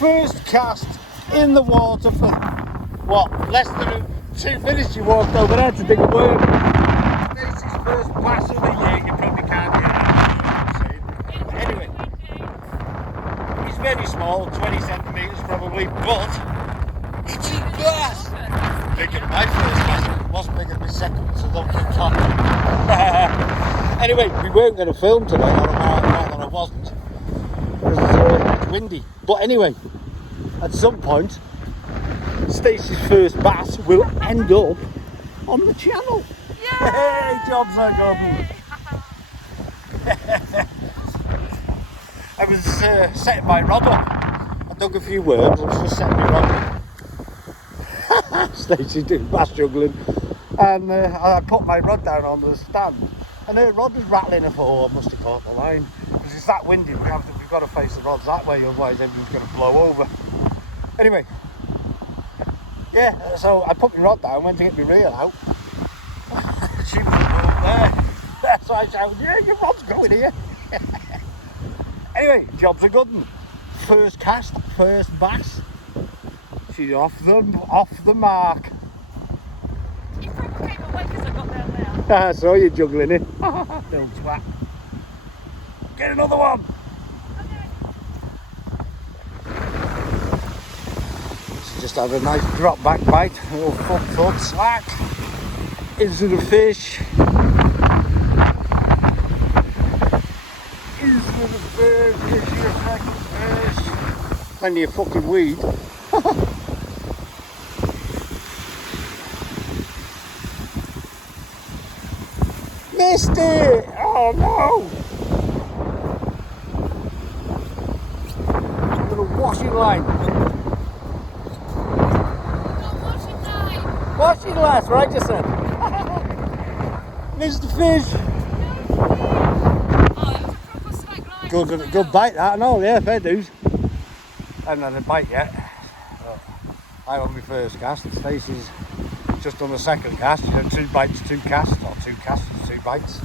first cast in the water for, what, less than 2 minutes you walked over there to dig a worm. Stacey's first bass of the year, you probably can't hear it. Anyway, he's very small, 20 centimetres probably, but it's a bass. Bigger than my first bass, it wasn't bigger than my second, so don't keep clapping. Anyway, we weren't going to film today, or rather I wasn't, because it's windy. But anyway, at some point, Stacey's first bass will end up on the channel. Yay! Hey, jobs are going. I was setting my rod up. I dug a few worms, I was just setting my rod up. Stacey's doing bass juggling. And I put my rod down on the stand. And her rod was rattling. I thought, oh, I must have caught the line. Because it's that windy, we've got to face the rods that way, otherwise everything's going to blow over. Anyway, yeah, so I put my rod down, went to get my reel out. She was up there. So I shouted, yeah, your rod's going here. Anyway, job's a good one. First cast, first bass. She's off the mark. You probably came away because I got down there. I saw you juggling it. Little twat. Get another one. She just had a nice drop back bite. A little thud slack. Into the fish. Into the fish. Into your fucking fish. Plenty of fucking weed. Missed it! Oh no! Little washing line. Washing line. Washing line, that's what I just said. Missed the fish. Oh, it was a proper slack line. Good bite that, and all, yeah, fair dues. I haven't had a bite yet. I'm on my first cast, and Stacey's just on the second cast. You know, 2 bites, 2 casts, or 2 casts, 2 bites.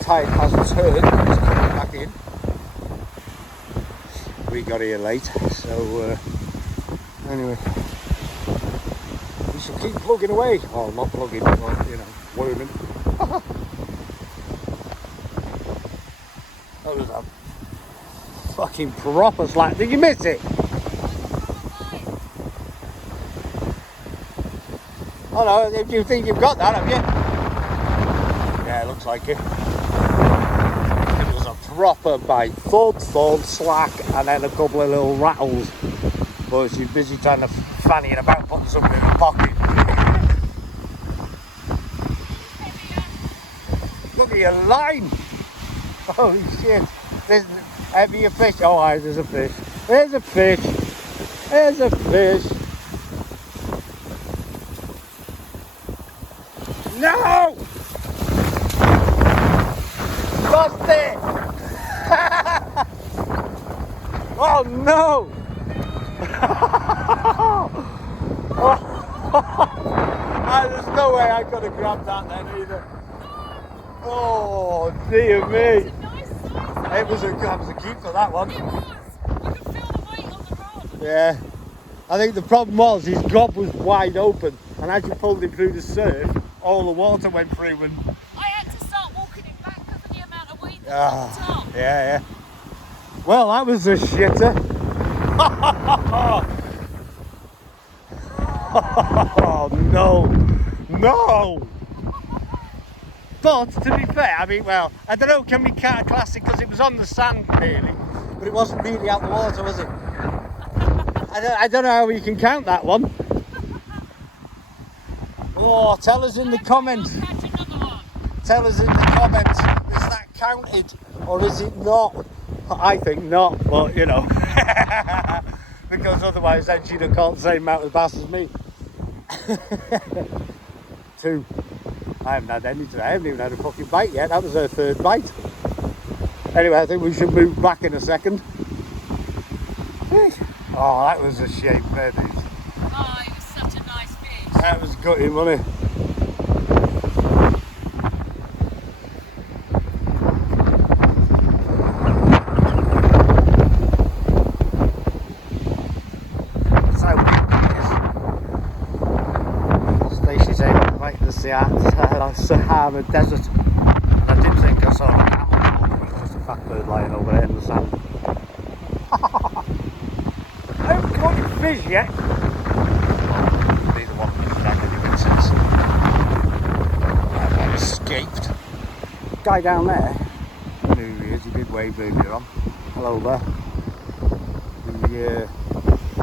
Tide hasn't turned, it's coming back in. We got here late, so anyway, we shall keep plugging away. Well, not plugging, but you know, worming. That was a fucking proper slack. Did you miss it? Oh no, if you think you've got that, have you? Yeah, it looks like it. It was a proper bite. Thud, slack, and then a couple of little rattles. But she's busy trying to fanny it about, putting something in her pocket. Look at your line! Holy shit. There's heavier fish. Oh, aye, there's a fish. There's a fish. There's a fish. No! Lost it! Oh no! There's no way I could have grabbed that then either. Oh dear me! It was a keeper, that one. It was. You could feel the weight on the rod. Yeah. I think the problem was his gob was wide open, and as you pulled him through the surf, all the water went through and... I had to start walking it back because of the amount of weight Ah, on the top. yeah. Well, that was a shitter. Oh, no. But, to be fair, I mean, well, I don't know, can we count a classic because it was on the sand, really. But it wasn't really out the water, was it? I don't know how we can count that one. Oh, tell us in the comments. Tell us in the comments, is that counted or is it not? I think not, but you know. Because otherwise then she'd have caught the same amount of bass as me. 2. I haven't had any today. I haven't even had a fucking bite yet. That was her 3rd bite. Anyway, I think we should move back in a second. Oh, that was a shame there, dude. Oh, it was such a nice fish. That was gutting, wasn't it? Sahara Desert. And I did think I saw a camel, but it was just a fat bird lying over there in the sand. I haven't caught any fish yet. Well, neither one of them has had any since I escaped. Guy down there, I don't know who he is, he did wave earlier on. Hello there.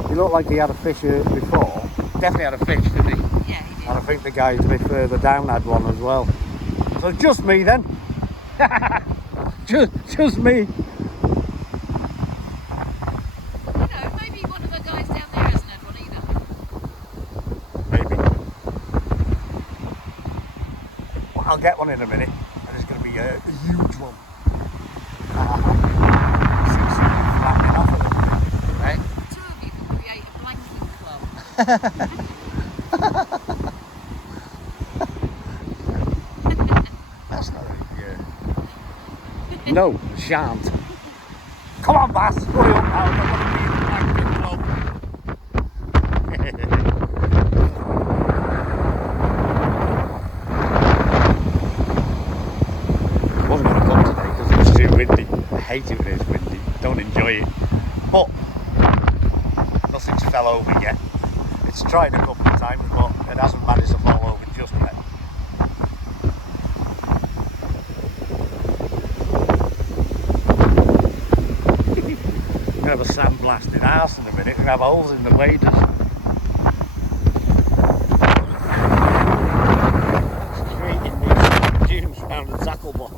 He looked like he had a fish before. Definitely had a fish, didn't he? Yeah, he did. And I think the guys a bit further down had one as well. So just me then. just me. You know, maybe one of the guys down there hasn't had one either. Maybe. Well, I'll get one in a minute. And it's going to be a huge one. Seems to be flattening off a little bit, right? Two of you can create a blanking club. That's not no, shan't. Come on, Bass, hurry up now. I don't want to be in the blanket club. I wasn't going to come today because it was too windy. I hate it when it's windy. Don't enjoy it. But nothing's fell over yet. It's tried a couple of times, but it hasn't managed to fall over just yet. We're going to have a sandblasted house in a minute. We're going to have holes in the waders. It's creating these dunes around the tackle box.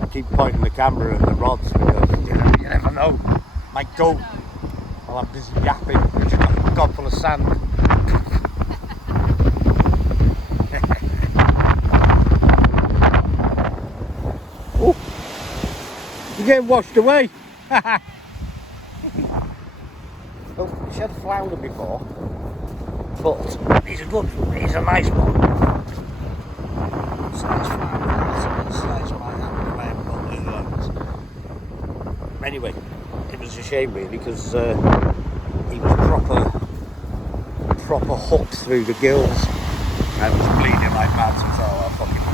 I keep pointing the camera at the rods because you never know. Might go while I'm busy yapping, which I've got full of sand. Oh, you're getting washed away. Well, we had flounder before, but he's a good one. He's a nice one. Size flounder. Size my hand. I haven't got one of those. Anyway, it was a shame really because he was proper hooked through the gills and was bleeding like mad. So I thought, oh, fucking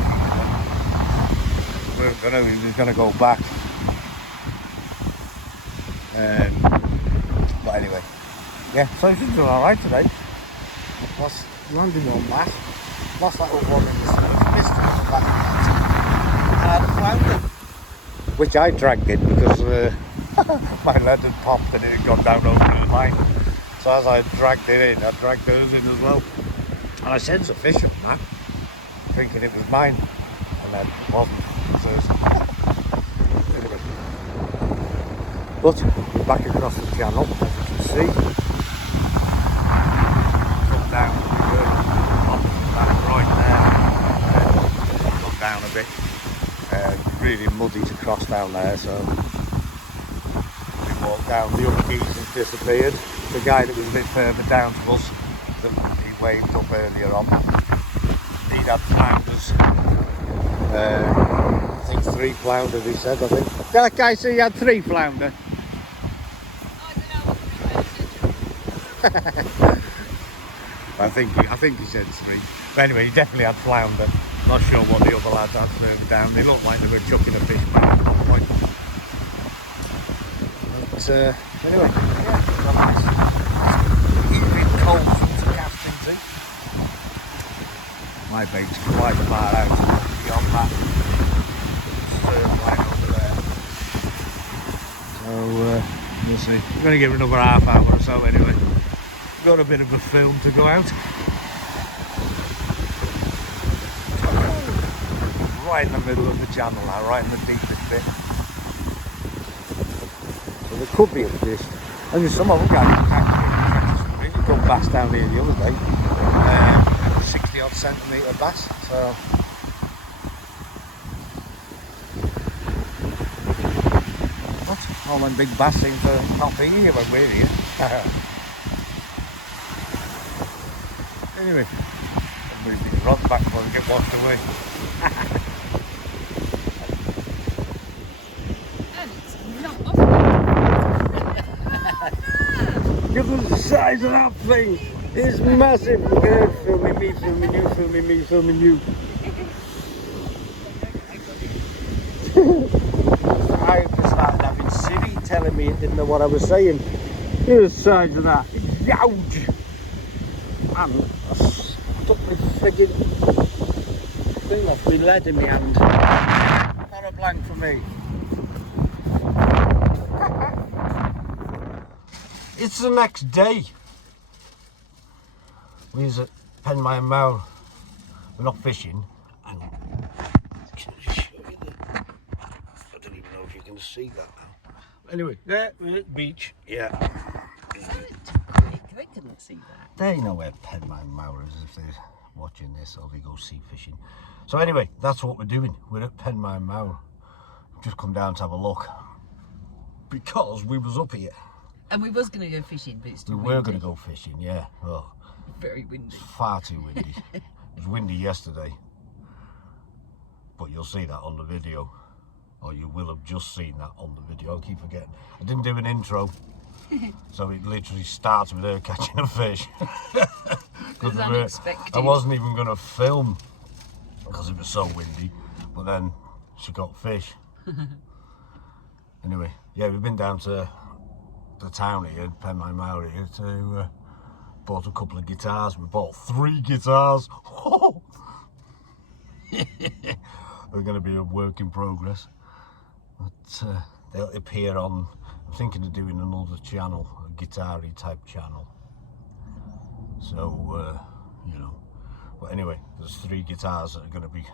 he was going to go back. But anyway, yeah, so she's doing alright today. Lost landing one bass, lost that one in the surf, missed it back and had a flounder, which I dragged in because my lead had popped and it had gone down over the line. So as I dragged it in, I dragged those in as well. And I sensed a fish on that, thinking it was mine, and then it wasn't. So anyway, but we're back across the channel, as you can see. Come down to the opposite that right there, come down a bit. Really muddy to cross down there, so we walked down. The other geese has disappeared. The guy that was a bit further down to us, that he waved up earlier on, he'd had flounders. I think 3 flounders, he said. I think. Did that guy say he had 3 flounder? I think he said 3. But anyway, he definitely had flounder. Not sure what the other lads had further down. They looked like they were chucking a fish back at that point. But anyway, yeah, it was a nice evening cold from to cast into. My bait's quite far out beyond that stern line over there. So we'll see. We're going to give it another half hour or so anyway. Got a bit of a film to go out. Right in the middle of the channel now, right in the deepest bit. So there could be a fish. And there's some other guys who catch some really good bass down here the other day. 60 odd centimetre bass. So what? All them big bass seem to not be here when we're here. Anyway, I'll move these rods back before they get washed away. And it's not off. Look at the size of that thing. It's massive. Look at it. Filming me, filming you, filming me, filming you. I just started having Siri telling me it didn't know what I was saying. Look at the size of that. It's huge. And I stuck my friggin' thing off my lead in my hand. Not a blank for me. It's the next day. We're at Penmire Moor. We're not fishing. Hang on. Can I just show you that? I don't even know if you can see that now. Anyway, there we're at the beach. Yeah. They couldn't see that. They know where Penmire Moor is if they're watching this or they go sea fishing. So anyway, that's what we're doing. We're at Penmire Moor. Just come down to have a look. Because we was up here. And we was going to go fishing, but it's too windy. We were going to go fishing, yeah. Oh, very windy. far too windy. It was windy yesterday. But you'll see that on the video. Or you will have just seen that on the video. I keep forgetting. I didn't do an intro. So it literally starts with her catching a fish. It was unexpected. I wasn't even going to film because it was so windy. But then she got fish. Anyway, yeah, we've been down to the town here, Penmire Moor here, to bought a couple of guitars. We bought 3 guitars. They're going to be a work in progress. But they'll appear on, I'm thinking of doing another channel, a guitar-y type channel. So, you know. But anyway, there's 3 guitars that are going to be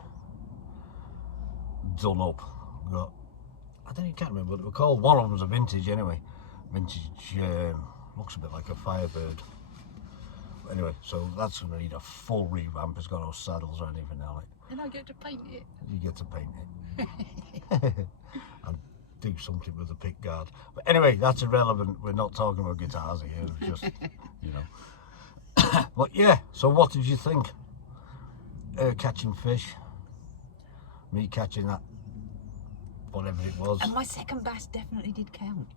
done up. We've got, I can't remember what they were called. One of them's a vintage anyway. Vintage, looks a bit like a Firebird. But anyway, so that's going to need a full revamp. It's got no saddles or anything on it. And I get to paint it. You get to paint it. And do something with the pick guard. But anyway, that's irrelevant. We're not talking about guitars here. It's just, you know. But yeah, so what did you think? Catching fish. Me catching that, whatever it was. And my second bass definitely did count.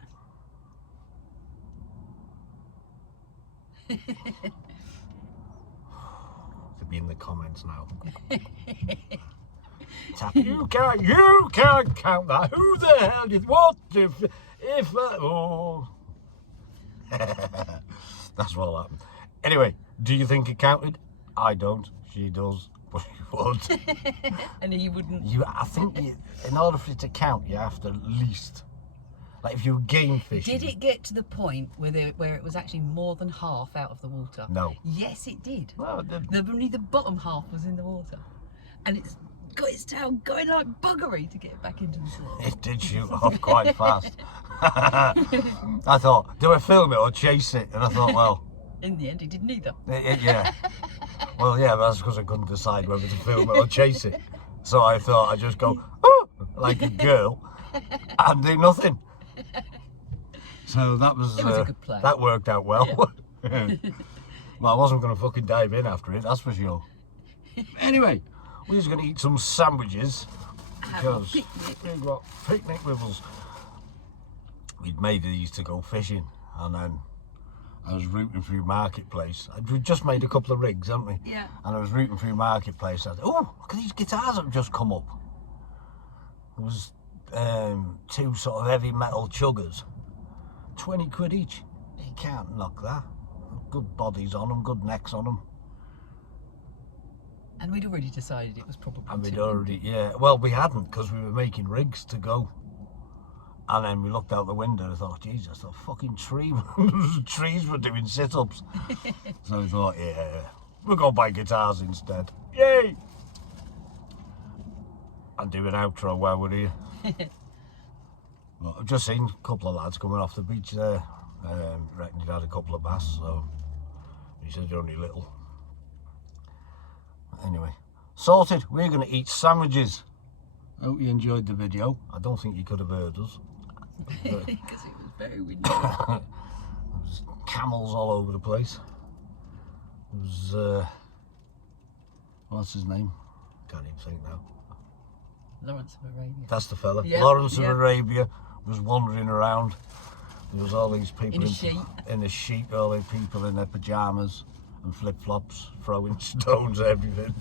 To be in the comments now. You can't count that. Who the hell did what if oh. That's what happened. Anyway, do you think it counted? I don't. She does, but she would. And he wouldn't. I think in order for it to count, you have to at least. Like if you were game fishing. Did it get to the point where it was actually more than half out of the water? No. Yes, it did. Well, Only the bottom half was in the water. And it's got its tail going like buggery to get it back into the sea. It did shoot off quite fast. I thought, do I film it or chase it? And I thought, well. In the end, he did neither. Yeah. Well, yeah, that's because I couldn't decide whether to film it or chase it. So I thought I'd just go, oh, like a girl, and do nothing. So that was, it was a good plan. That worked out well. Yeah. Well, I wasn't going to fucking dive in after it, that's for sure. Anyway, we're just going to eat some sandwiches because we've got picnic with us. We'd made these to go fishing, and then I was routing through Marketplace. We'd just made a couple of rigs, hadn't we? Yeah. And I was routing through Marketplace. I said, oh, look at these guitars that have just come up. There was 2 sort of heavy metal chuggers. 20 quid each. You can't knock that. Good bodies on them, good necks on them. And we'd already decided it was probably And we'd already, yeah. Well, we hadn't because we were making rigs to go. And then we looked out the window and thought, Jesus, the fucking tree, trees were doing sit-ups. So we thought, yeah, we'll go buy guitars instead. Yay! And do an outro while we're here. Well, I've just seen a couple of lads coming off the beach there. Reckon he'd had a couple of bass, so he said you're only little. Anyway, sorted. We're going to eat sandwiches. Hope you enjoyed the video. I don't think you could have heard us. Because it was very windy. There was camels all over the place. There was, what's his name? Can't even think now. Lawrence of Arabia. That's the fella. Yeah, Lawrence of yeah. Arabia was wandering around. There was all these people In a sheet. in the sheet, all these people in their pyjamas and flip-flops, throwing stones at everything.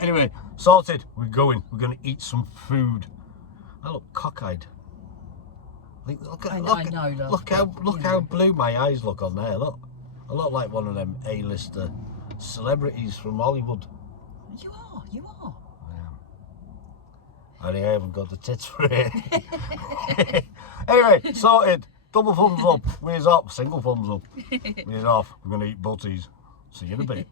Anyway, sorted. We're going. We're going to eat some food. I look cockeyed. Look how blue my eyes look on there. Look, I look like one of them A-lister celebrities from Hollywood. You are. You are. I haven't got the tits for it. Anyway, sorted. Double thumbs up. We's up. Single thumbs up. We's off. We're going to eat butties. See you in a bit.